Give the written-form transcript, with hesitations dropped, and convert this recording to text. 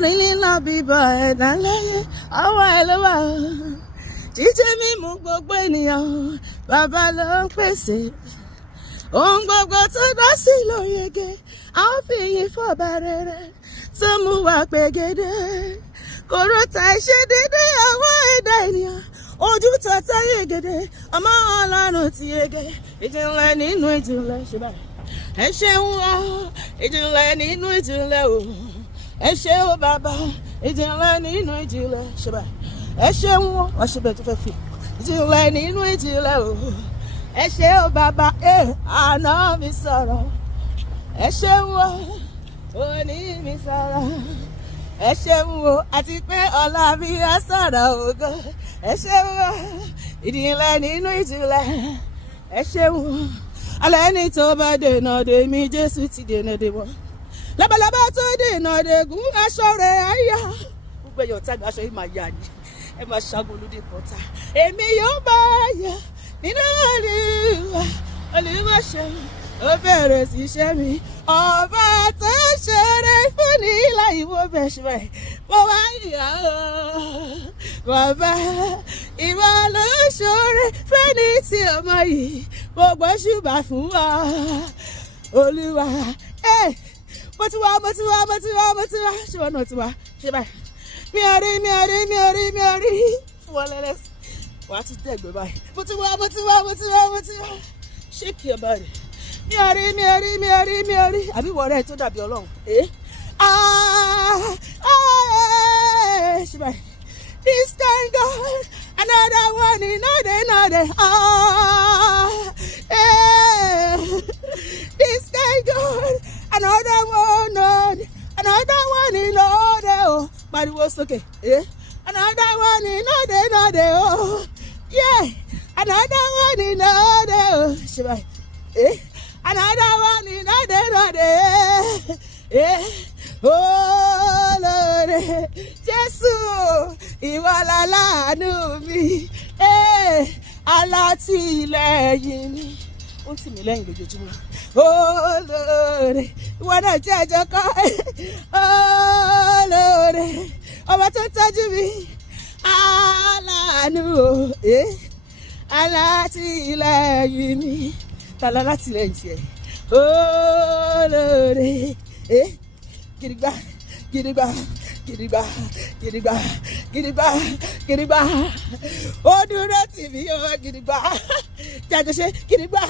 nínú bíbọ ẹ̀dá láyé ọwọ́ ẹ ló wà ó. Jíjẹ mímu gbogbo ènìyàn bàbá ló ń pèsè. Ohun gbogbo tó dá sí ló yege, a ó fi yìn fọ́ba rere tó mú wa pegedé. Kòrótà ìṣedédé àwọn ẹ̀dá ènìyàn, ojú tọ́tà yegede, ọmọ Ọlọ́run ti yege. Ìjìnlẹ̀ nínú ìjìnlẹ̀ ṣe báyìí. Ẹ ṣeun o, ìjìnlẹ̀ nínú ìjìnlẹ̀ o. Ẹ ṣé o bàbá, ìjìnlẹ̀ nínú ìjìnlẹ̀ ṣe báyìí. Ẹ ṣeun o, wọ́n ṣe bẹ́ẹ̀ tó fẹ́ fi. Ìjìnlẹ̀ nínú ìjìnlẹ̀ o. Ẹ ṣé o bàbá, àná mi sọ̀rọ̀. Ẹ ṣeun o, òní mi sọ̀rọ̀. Ẹ ṣeun o, àti pé ọ̀la mi á sọ̀rọ̀ ògo. Ẹ ṣeun o, ìjìnlẹ̀ nínú ìjìnlẹ̀. Ẹ ṣeun o, alẹ́ ní tó bá dènà dè mí, Jésù ti dènà dè wọ́n. Labalábá tó dènà dègún aṣọ rẹ̀ á yá. Gbogbo èèyàn tágbà aṣọ yìí máa yá ni. Ẹ máa ṣàgolódé pọ̀tà. Èmi yóò bá yà nínú Olúwa, Olúwa ṣeun, ó bẹ̀rẹ̀ sí ṣẹ́ mi. Ọba tó ṣeré funni laiwobe ṣe báyìí. Mo wá yà ó. Bàbá ìwọ ló ṣoore fẹ́ni tí ọmọ yìí. Gbogbo ṣùgbà fún wa. Olúwa, mo ti wá. Ṣé wọn náà ti wá? Ṣé báyìí? Mi ò rí. Fún wọn lẹ́lẹ́sì. Wà á ti dẹ̀gbẹ́ báyìí. Mo ti wá. Shake your body. Mi ò rí. Àbí ìwọ rẹ̀ tó dàbí Ọlọ́run. Ṣé báyìí? This time God, another one, another. This time God, another one, another. Pariwo sókè. Another one, another. Oh, yeah. Another one, another. Ṣé báyìí? Another one, another. Oh Lord, Jésù, ìwọ láláàánú mi, alátìlẹ́yìn mi, ó ń tì mí lẹ́yìn lójoojúmọ́. Oh Lord, ìwọ náà jẹ́ ẹjọ́ kọ́. Oh Lord, ọba tó ń tọ́jú mi, aláàánú o, alátìlẹ́yìn mi, tàlá látìlẹ́yìn tiẹ̀. Oh Lord, gidigba. Ó dúró tì mí ó gidigba. Jáde ṣe gidigba.